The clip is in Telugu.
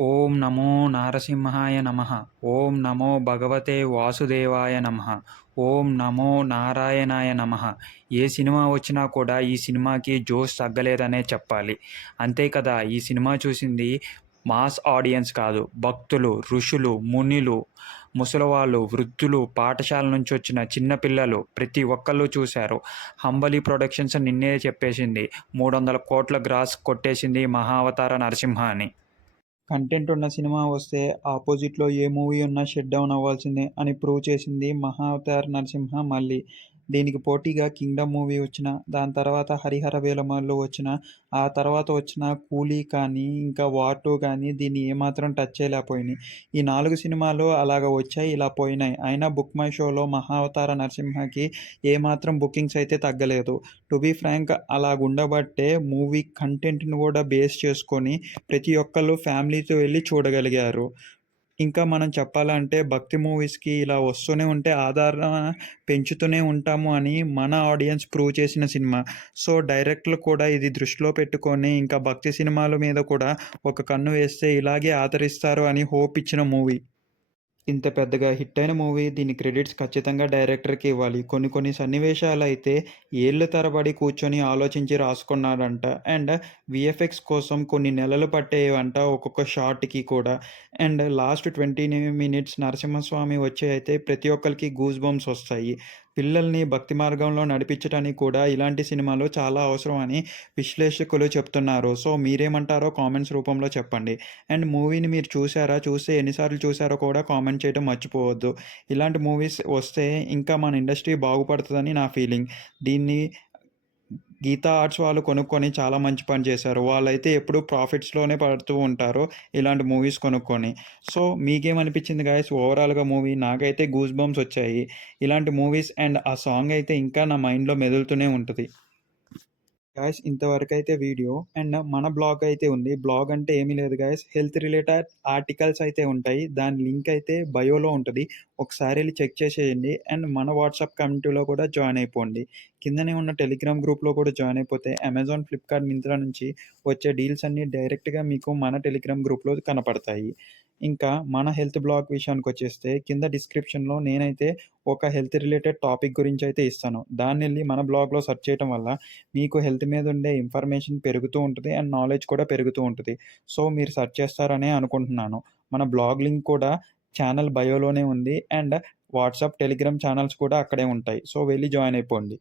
ఓం నమో నారసింహాయ నమః. ఓం నమో భగవతే వాసుదేవాయ నమః. ఓం నమో నారాయణాయ నమః. ఏ సినిమా వచ్చినా కూడా ఈ సినిమాకి జోష్ తగ్గలేదనే చెప్పాలి. అంతే కదా! ఈ సినిమా చూసింది మాస్ ఆడియన్స్ కాదు. భక్తులు, ఋషులు, మునులు, ముసలివాళ్ళు, వృద్ధులు, పాఠశాల నుంచొచ్చిన చిన్న పిల్లలు ప్రతి ఒక్కళ్ళు చూశారు. 'హంబలి ప్రొడక్షన్స్' నిన్నే చెప్పేసింది. 300 కోట్ల గ్రాస్ కొట్టేసింది 'మహావతార నరసింహ' అని. కంటెంట్ ఉన్న సినిమా వస్తే ఆపోజిట్‌లో ఏ మూవీ ఉన్నా షట్ డౌన్ అవ్వాల్సిందే అని ప్రూవ్ చేసింది 'మహావతార్ నరసింహ' మళ్ళీ. దీనికి పోటీగా 'కింగ్డమ్' మూవీ వచ్చినా, దాని తర్వాత 'హరిహర వీరమల్లు' వచ్చినా, ఆ తర్వాత వచ్చిన 'కూలీ' కానీ, ఇంకా 'వార్ 2' కానీ దీన్ని ఏమాత్రం టచ్ చేయలేకపోయినాయి. ఈ 4 సినిమాలు అలాగ వచ్చాయి, ఇలా పోయినాయి. అయినా బుక్ మై షోలో 'మహావతార నరసింహకి' ఏమాత్రం బుకింగ్స్ అయితే తగ్గలేదు. టు బీ ఫ్రాంక్ అలాగుండబట్టే మూవీ కంటెంట్‌ని కూడా బేస్ చేసుకొని ప్రతి ఒక్కళ్ళు ఫ్యామిలీతో వెళ్లి చూడగలిగారు. ఇంకా మనం చెప్పాలంటే భక్తి మూవీస్‌కి ఇలా వస్తూనే ఉంటే ఆదరణ పెంచుతూనే ఉంటాము అని మన ఆడియన్స్ ప్రూవ్ చేసిన సినిమా. సో, డైరెక్టర్లు కూడా ఇది దృష్టిలో పెట్టుకొని ఇంకా భక్తి సినిమాల మీద కూడా ఒక కన్ను వేస్తే ఇలాగే ఆదరిస్తారు అని హోప్ ఇచ్చిన మూవీ. ఇంత పెద్దగా హిట్టయిన మూవీ దీని క్రెడిట్స్ ఖచ్చితంగా డైరెక్టర్‌కే ఇవ్వాలి. కొన్ని కొన్ని సన్నివేశాలైతే ఏళ్ల తరబడి కూర్చొని ఆలోచించి రాసుకున్నాడంట. అండ్ వీఎఫ్ఎక్స్ కోసం కొన్ని నెలలు పట్టేవంట ఒక్కొక్క షాట్‌కి కూడా. అండ్ లాస్ట్ 20 మినిట్స్ నరసింహస్వామి వచ్చి అయితే ప్రతి ఒక్కళ్ళకి గూస్ బంప్స్ వస్తాయి. పిల్లల్ని భక్తి మార్గంలో నడిపించటానికి కూడా ఇలాంటి సినిమాలు చాలా అవసరం అని విశ్లేషకులు చెప్తున్నారు. సో, మీరేమంటారో కామెంట్స్ రూపంలో చెప్పండి. అండ్ మూవీని మీరు చూసారా? చూస్తే ఎన్ని సార్లు చూసారో కూడా కామెంట్ చేయడం మర్చిపోవద్దు. ఇలాంటి మూవీస్ వస్తే ఇంకా మన ఇండస్ట్రీ బాగుపడుతదని నా ఫీలింగ్. దీన్ని గీతా ఆర్ట్స్ వాళ్ళు కొనుక్కొని చాలా మంచి పని చేశారు. వాళ్ళైతే ఎప్పుడూ ప్రాఫిట్స్‌లోనే పడుతూ ఉంటారు ఇలాంటి మూవీస్ కొనుక్కొని. సో, మీకేమనిపించింది గైస్ ఓవరాల్‌గా మూవీ? నాకైతే గూస్ బంప్స్ వచ్చాయి. ఇలాంటి మూవీస్ అండ్ ఆ సాంగ్ అయితే ఇంకా నా మైండ్‌లో మెదులుతూనే ఉంటది. గాయ్స్ ఇంతవరకైతే వీడియో అండ్ మన బ్లాగ్ అయితే ఉంది. బ్లాగ్ అంటే ఏమీ లేదు గాయ్స్. హెల్త్ రిలేటెడ్ ఆర్టికల్స్ అయితే ఉంటాయి. దాని లింక్ అయితే బయోలో ఉంటది. ఒకసారి ఎళ్లి చెక్ చేసేయండి. అండ్ మన వాట్సాప్ కమ్యూనిటీలో కూడా జాయిన్ అయిపోండి. కిందనే ఉన్న టెలిగ్రామ్ గ్రూప్‌లో కూడా జాయిన్ అయిపోతే అమెజాన్, ఫ్లిప్‌కార్ట్, మింత్రా నుంచి వచ్చే డీల్స్ అన్నీ డైరెక్ట్‌గా మీకు మన టెలిగ్రామ్ గ్రూప్‌లో కనపడతాయి. ఇంకా మన హెల్త్ బ్లాగ్ విషయానికొచ్చేస్తే కింద డిస్క్రిప్షన్‌లో నేనైతే ఒక హెల్త్ రిలేటెడ్ టాపిక్ గురించయితే ఇస్తాను. దాన్నెళ్లి మన బ్లాగ్‌లో సెర్చ్ చేయటం వల్ల మీకు హెల్త్ మీద ఉండే ఇన్ఫర్మేషన్ పెరుగుతూ ఉంటది. అండ్ నాలెడ్జ్ కూడా పెరుగుతూ ఉంటది. సో, మీరు సెర్చ్ చేస్తారనే అనుకుంటున్నాను. మన బ్లాగ్ లింక్ కూడా ఛానల్ బయోలోనే ఉంది. అండ్ వాట్సాప్, టెలిగ్రామ్ ఛానెల్స్ కూడా అక్కడే ఉంటాయి. సో, వెళ్లి జాయిన్ అయిపోండి.